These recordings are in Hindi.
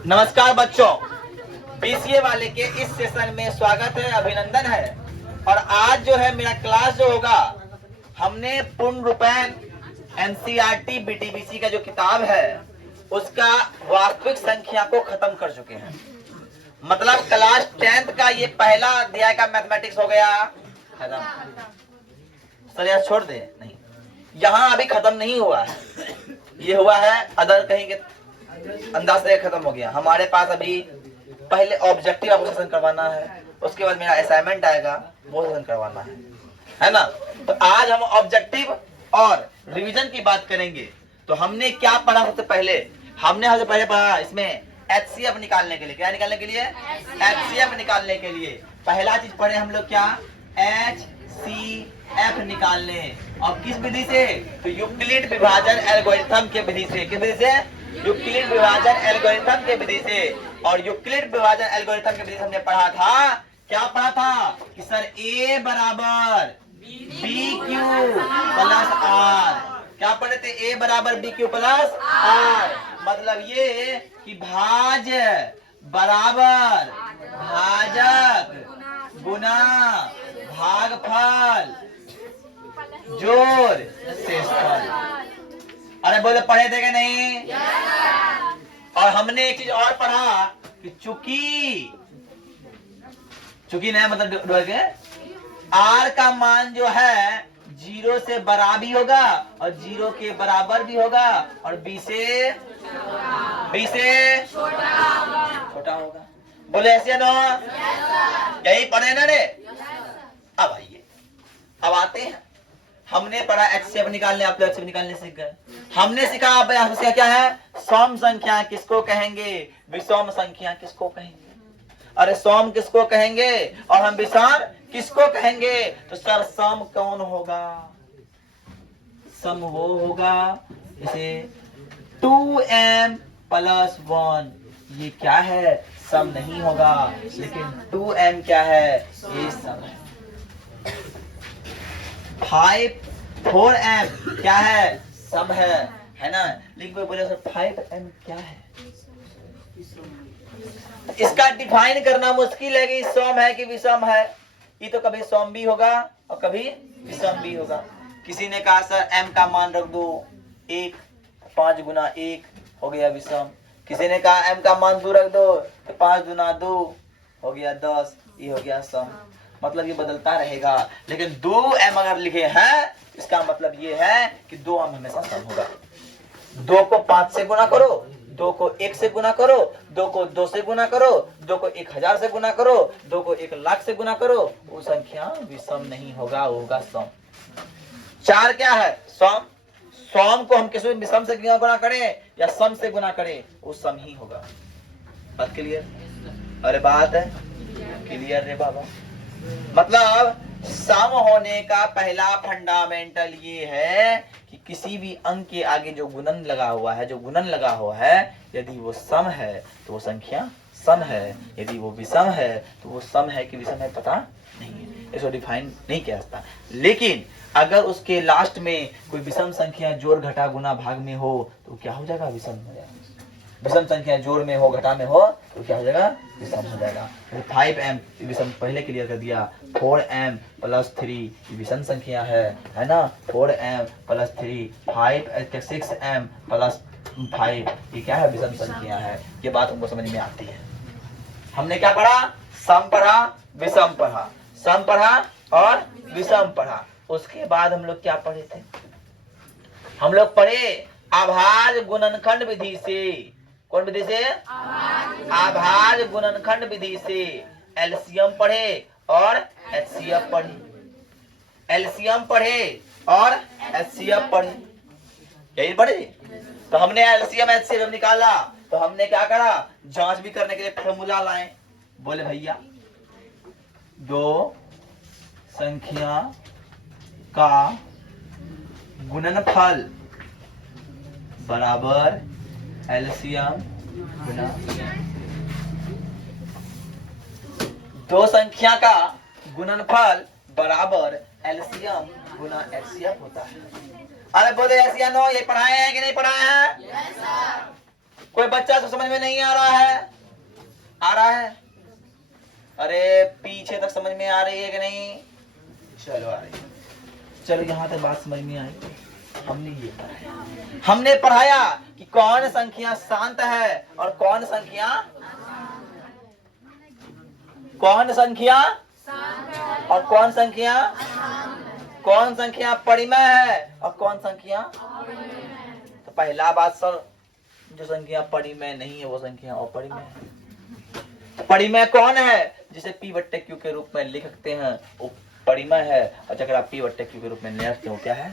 नमस्कार बच्चों, बीसीए वाले के इस सेशन में स्वागत है, अभिनंदन है। और आज जो है मेरा क्लास जो होगा, हमने पूर्ण रूपेण एनसीईआरटी बीटीबीसी का जो किताब है उसका वास्तविक संख्या को खत्म कर चुके हैं। मतलब क्लास 10th का ये पहला अध्याय का मैथमेटिक्स हो गया खत्म। सर यार छोड़ दे, नहीं यहाँ अभी खत्म नहीं हुआ है, ये हुआ है अदर कहीं के अंदाज से खत्म हो गया। हमारे पास अभी पहले ऑब्जेक्टिव आपको सेशन करवाना है, उसके बाद मेरा असाइनमेंट आएगा, वो सेशन करवाना है ना। तो आज हम ऑब्जेक्टिव और रिवीजन की बात करेंगे। तो हमने क्या पढ़ा सबसे पहले? हमने सबसे पहले पढ़ा इसमें एचसीएफ निकालने के लिए। क्या निकालने के लिए? एचसीएफ निकालने के लिए पहला चीज पढ़े हम लोग क्या? एचसीएफ निकालने। और किस विधि से? तो यूक्लिड विभाजन एल्गोरिथम के विधि से। किस विधि से? यूक्लिड विभाजन एल्गोरिथम के विधि से। और यूक्लिड विभाजन एल्गोरिथम के विधि से हमने पढ़ा था, क्या पढ़ा था कि सर ए बराबर बी क्यू प्लस आर। क्या पढ़े थे? ए बराबर बी क्यू प्लस आर। मतलब ये कि भाज बराबर भाजक गुना भागफल जोड़ शेषफल। अरे बोले पढ़े थे कि नहीं? और हमने एक चीज और पढ़ा कि चूंकि नहीं मतलब डर के आर का मान जो है 0 से बड़ा भी होगा और 0 के बराबर भी होगा और बी से छोटा होगा। बोले ऐसे ना? यही पढ़े ना रे? अब आइए, अब आते हैं। हमने पढ़ा एचसीएफ निकालने, आप लोग एचसीएफ निकालने सीख गए। हमने सीखा हमसे क्या है? सम संख्या किसको कहेंगे, विषम संख्या किसको कहेंगे। अरे सम किसको कहेंगे और हम विषम किसको कहेंगे? तो सर सम कौन होगा? सम वो होगा जैसे 2m प्लस 1। ये क्या है? सम नहीं होगा, लेकिन 2m क्या है? ये सम है। 4m क्या है? सम है ना। लेकिन कोई बोले सर 5m क्या है? इसका डिफाइन करना मुश्किल है कि सम है कि विषम है। ये तो कभी सम भी होगा और कभी विषम भी होगा। किसी ने कहा सर m का मान रख दो 1, 5 गुना 1 हो गया विषम। किसी ने कहा m का मान 2 रख दो तो 5 गुना 2 हो गया 10, ये हो गया सम। मतलब ये बदलता रहेगा, लेकिन 2m अगर लिखे हैं इसका मतलब ये है कि 2m हमेशा सम होगा। 2 को 5 से गुना करो, 2 को 1 से गुना करो, 2 को 2 से गुना करो, 2 को 1000 से गुना करो, 2 को 1 लाख से गुना करो, वो संख्या विषम नहीं होगा, वो होगा सम। 4 क्या है? सम। सम को हम किसी विषम से गुना करें या सम से गुना करें, वो सम ही होगा। बात क्लियर? अरे बात है क्लियर रे बाबा। मतलब सम होने का पहला फंडामेंटल ये है कि किसी भी अंक के आगे जो गुणन लगा हुआ है, यदि वो सम है तो वो संख्या सम है, यदि वो विषम है तो वो सम है कि विषम है पता नहीं है, इसको डिफाइन नहीं किया जाता। लेकिन अगर उसके लास्ट में कोई विषम संख्या जोड़ घटा गुना भाग में हो तो क्या हो जाएगा? विषम हो जाएगा। विषम संख्या जोड़ में हो घटा में हो तो क्या हो जाएगा? विषम हो जाएगा। 5m विषम पहले क्लियर कर दिया। 4m प्लस 3 विषम संख्या है ना। 4m प्लस 3 6m प्लस 5 ये क्या है? विषम संख्या है। ये बात हमको समझ में आती है। हमने क्या पढ़ा? सम पढ़ा, विषम पढ़ा, सम पढ़ा और विषम पढ़ा। उसके बाद हम लोग क्या पढ़े थे? हम लोग पढ़े अभाज्य गुणनखंड विधि से। कौन विधि से? अभाज्य गुणनखंड विधि से एलसीएम पढ़े और एचसीएफ पढ़े। एलसीएम पढ़े और एचसीएफ पढ़े, यही पढ़े। तो हमने एलसीएम एचसीएफ निकाला तो हमने क्या करा? जांच भी करने के लिए फॉर्मूला लाए। बोले भैया 2 संख्या का गुणनफल बराबर एलसीएम गुना 2 संख्या का गुणनफल बराबर एलसीएम गुना एचसीएफ होता है। अरे बोले एस या नो, ये पढ़ाए हैं कि नहीं पढ़ाए हैं? कोई बच्चा तो समझ में नहीं आ रहा है? आ रहा है? अरे पीछे तक समझ में आ रही है कि नहीं? चलो आ रही है। चलो यहाँ तक बात समझ में आई। हमने पढ़ाया कि कौन संख्या शांत है और कौन संख्या और कौन संख्या परिमेय है और कौन संख्या। तो पहला बात सर, जो संख्या परिमेय नहीं है वो संख्या अपरिमेय है। परिमेय कौन है? जिसे P बट्टे Q के रूप में लिख सकते हैं वो परिमेय है, और अगर आप P बट्टे Q के रूप में लिखते हो क्या है?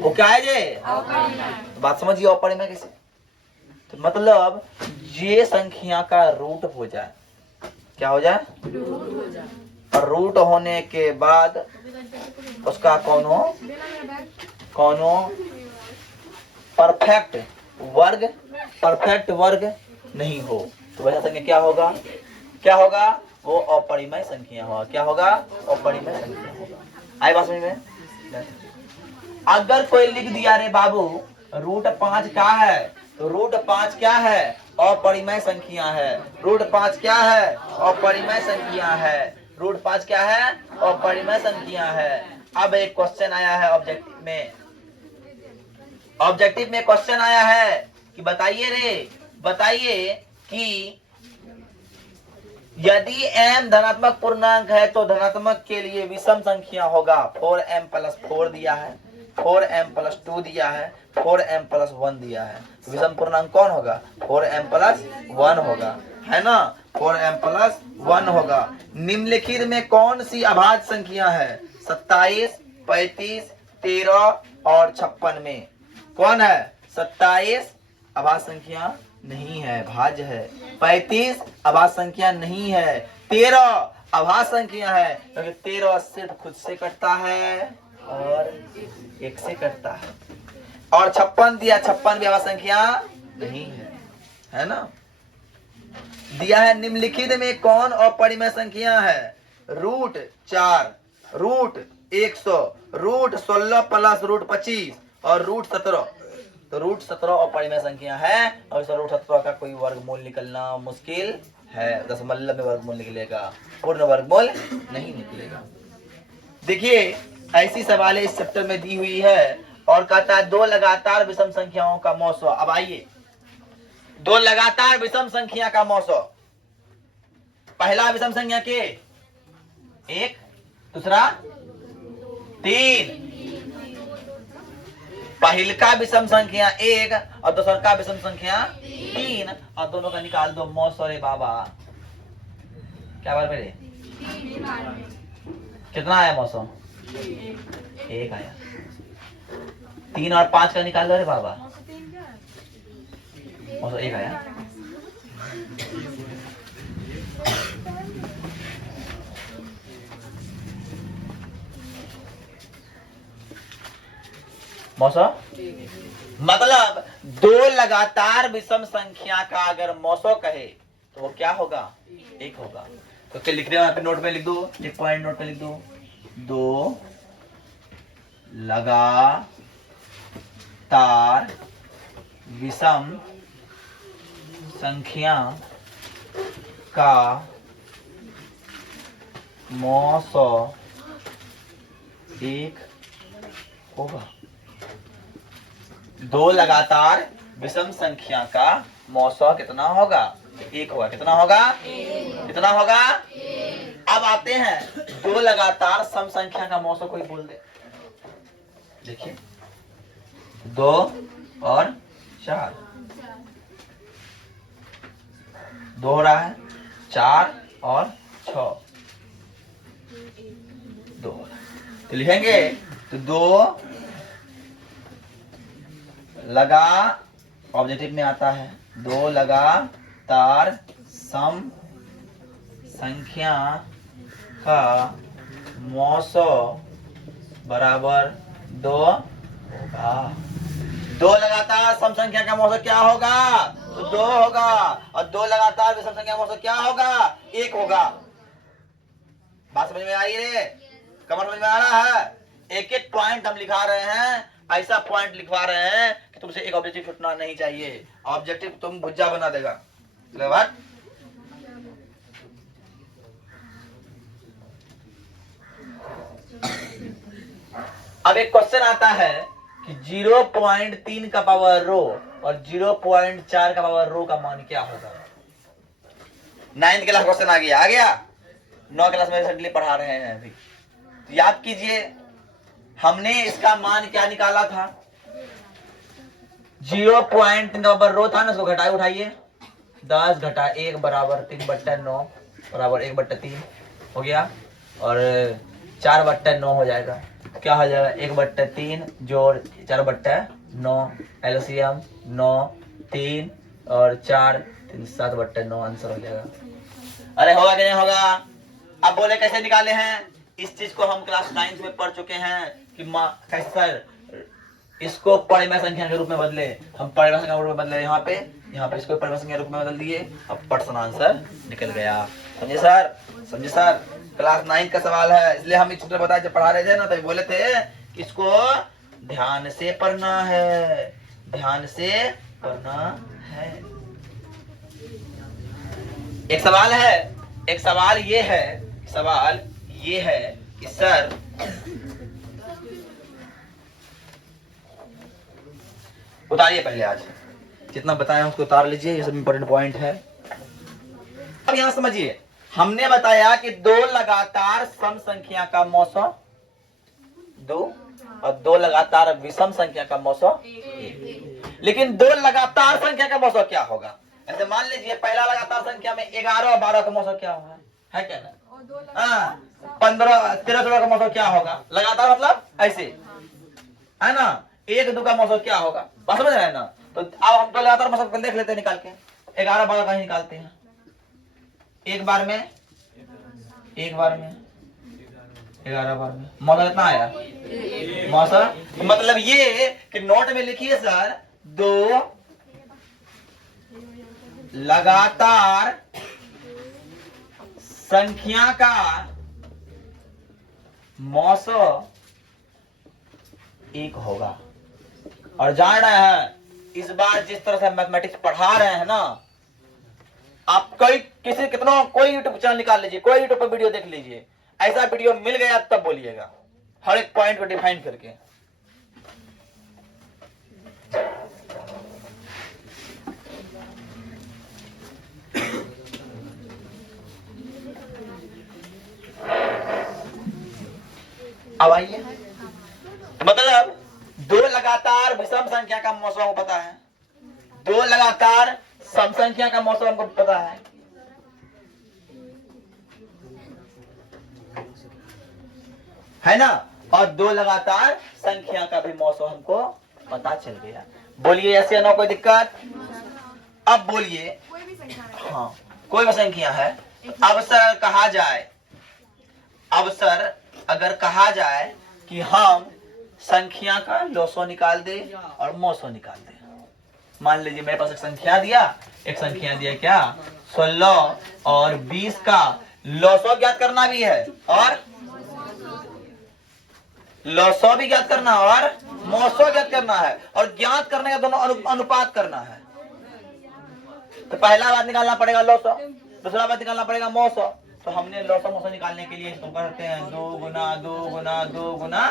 वो क्या है जे? तो बात समझिए अपरिमेय कैसे। तो मतलब ये संख्या का रूट हो जाए, क्या हो जाए? और रूट होने के बाद उसका कौनो परफेक्ट वर्ग नहीं हो, तो वैसा संख्या क्या होगा? वो अपरिमेय संख्या होगा। क्या होगा? अपरिमेय संख्या होगा। आई बात समझ में? अगर कोई लिख दिया रे बाबू रूट 5 क्या है, तो रूट 5 क्या है? अपरिमेय संख्या है। रूट 5 क्या है? अपरिमेय संख्या है। रूट 5 क्या है? अपरिमेय संख्या है। अब एक क्वेश्चन आया है ऑब्जेक्टिव में क्वेश्चन आया है कि बताइए कि यदि m धनात्मक पूर्णांक है तो धनात्मक के लिए विषम संख्या होगा। 4m प्लस 4 दिया है, 4m प्लस 2 दिया है, 4m प्लस 1 दिया है। विषम पूर्णांक कौन होगा? 4m प्लस 1 होगा, है ना? 4m प्लस 1 होगा। निम्नलिखित में कौन सी अभाज्य संख्या है? 27, 35, 13 और 56 में कौन है? 27 अभाज्य संख्या नहीं है, भाज्य है। 35 अभाज्य संख्या नहीं है। 13 अभाज्य संख्या है, क्योंकि 13 सिर्फ खुद से कटता है और 1 से कटता है। और 56 दिया, 56 भी अभाज्य संख्या नहीं है ना? दिया है निम्नलिखित में कौन अपरिमेय संख्या है? Root 4, root 100, root 16 plus root 25 और रूट 17। तो रूट 17 अपरिमेय संख्या है और इस रूट 17 का कोई वर्गमूल निकलना मुश्किल है। दशमलव में वर्गमूल निकलेगा, पूर्ण वर्गमूल नहीं निकलेगा। देखिए ऐसी सवाल इस चैप्टर में दी हुई है और कहता है दो लगातार विषम संख्याओं का मौसो। अब आइए, दो लगातार विषम संख्या का मौसो। पहला विषम संख्या के 1, दूसरा 3। पहल का विषम संख्या 1 और दूसरा का विषम संख्या 3 और दोनों का निकाल दो मौसो रे बाबा। क्या बात मेरे? कितना आया मौसो? 1 आया। 3 और 5 का निकाल दो रे बाबा। मौसो 1 आया। मौसो मतलब दो लगातार विषम संख्या का अगर मौसो कहे तो वो क्या होगा? 1 होगा। तो क्या लिख रहे हो? नोट में लिख दो, एक पॉइंट नोट में लिख दो। दो लगातार विषम संख्या का मौसो 1 होगा। दो लगातार विषम संख्या का मौसो कितना होगा? 1 होगा। कितना होगा? कितना होगा? अब आते हैं दो लगातार सम संख्या का मौसो कोई बोल दे। देखिए 2 और 4, 2 हो रहा है, 4 और 6, 2 हो रहा है। तो लिखेंगे तो 2 लगा ऑब्जेक्टिव में आता है, 2 लगातार सम संख्या का मौसो बराबर 2 होगा। 2 लगातार सम संख्या का मौसो क्या होगा? तो 2 होगा। और 2 लगातार विषम संख्या का मौसो क्या होगा? 1 होगा। बात समझ में आई रे? कमर समझ में आ रहा है? एक एक पॉइंट हम लिखा रहे हैं, ऐसा पॉइंट लिखवा रहे हैं कि तुमसे एक ऑब्जेक्टिव छूटना नहीं चाहिए। ऑब्जेक्टिव तुम भुज्जा बना देगा। बात अब एक क्वेश्चन आता है कि 0.3 का पावर रो और 0.4 का पावर रो का मान क्या होगा। 9th क्लास क्वेश्चन आ गया 9 क्लास में रिसेंटली पढ़ा रहे हैं अभी। तो याद कीजिए हमने इसका मान क्या निकाला था। 0.3 का पावर रो था ना, उसको घटाए उठाइए 10 घटा 1 बराबर 3/9 बराबर 1/3 हो गया और 4/9 हो जाएगा। क्या हो जाएगा 1/3 जोड़ 4/9 एलसीएम 9 3 और 4 7/9 आंसर हो जाएगा। अरे होगा कि नहीं होगा। अब बोले कैसे निकाले हैं। इस चीज को हम क्लास 9th में पढ़ चुके हैं कि कैसे सर इसको परिमेय संख्या के रूप में बदले। हम परिमेय संख्या के रूप में बदले यहाँ पे इसको परिमेय संख्या के रूप में बदल दिए। अब पर्सन आंसर निकल गया। समझे सर क्लास 9th का सवाल है, इसलिए हम इस बताए जब पढ़ा रहे थे ना तभी बोले थे कि इसको ध्यान से पढ़ना है, ध्यान से पढ़ना है। एक सवाल ये है कि सर उतारिए पहले, आज जितना बताया उसको उतार लीजिए, ये सब इंपॉर्टेंट पॉइंट है। अब यहां समझिए हमने बताया कि 2 लगातार सम संख्या का मौसम 2 और 2 लगातार विषम संख्या का मौसम 1। लेकिन 2 लगातार संख्या का मौसम क्या होगा। ऐसे मान लीजिए पहला लगातार संख्या में 11 और 12 का मौसम क्या होगा, है क्या ना। 15 13 का मौसम क्या होगा। लगातार मतलब ऐसे है ना। 1 2 का मौसम क्या होगा, बात समझ रहे हैं ना। तो अब हम 2 लगातार मौसम देख लेते हैं निकाल के। 11 12 का ही निकालते हैं। एक बार में 11 बार में मौसम कितना आया। मौसम मतलब ये कि नोट में लिखिए सर 2 लगातार संख्या का मौसम 1 होगा। और जान रहे हैं इस बार जिस तरह से मैथमेटिक्स पढ़ा रहे हैं ना, आप कोई यूट्यूब चैनल निकाल लीजिए, कोई यूट्यूब पर वीडियो देख लीजिए, ऐसा वीडियो मिल गया तब बोलिएगा हर एक पॉइंट को डिफाइन करके। अब आइए मतलब 2 लगातार विषम संख्या का मौसम हमको पता है, 2 लगातार सम संख्या का मौसम हमको पता है ना। और 2 लगातार संख्या का भी मौसम हमको पता चल गया। बोलिए ऐसे ना कोई दिक्कत। अब बोलिए हाँ कोई भी संख्या है। अब सर अगर कहा जाए कि हम संख्या का लॉसो निकाल दे और मौसो निकाल दे। मान लीजिए मेरे पास एक संख्या दिया क्या 16 और 20 का लॉसो ज्ञात करना भी है और लॉसो भी ज्ञात करना और मौसो ज्ञात करना है और ज्ञात करने का दोनों अनुपात करना है। तो पहला बात निकालना पड़ेगा लॉसो, दूसरा बात निकालना पड़ेगा मौसो। तो हमने लॉसो मौसो निकालने के लिए इसको करते हैं 2 गुना 2 गुना 2 गुना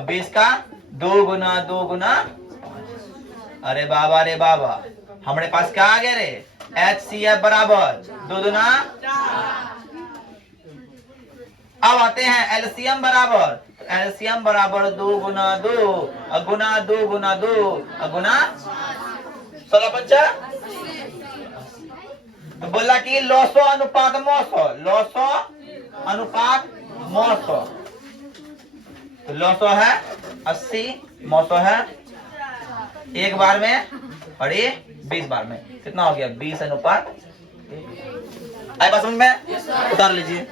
20 का 2 गुना 2 गुना। अरे बाबा हमारे पास क्या आ गया रे HCF बराबर 2 गुना। अब आते हैं एलसीएम बराबर 2 गुना 2 गुना 2 गुना 2 गुना 16 पंचा। तो बोला कि लॉसो अनुपात मौसो। तो लॉसो है 80, मौसो है 1 बार में और ये 20 बार में। कितना हो गया 20 अनुपात। आए बात समझ में, उतार लीजिए।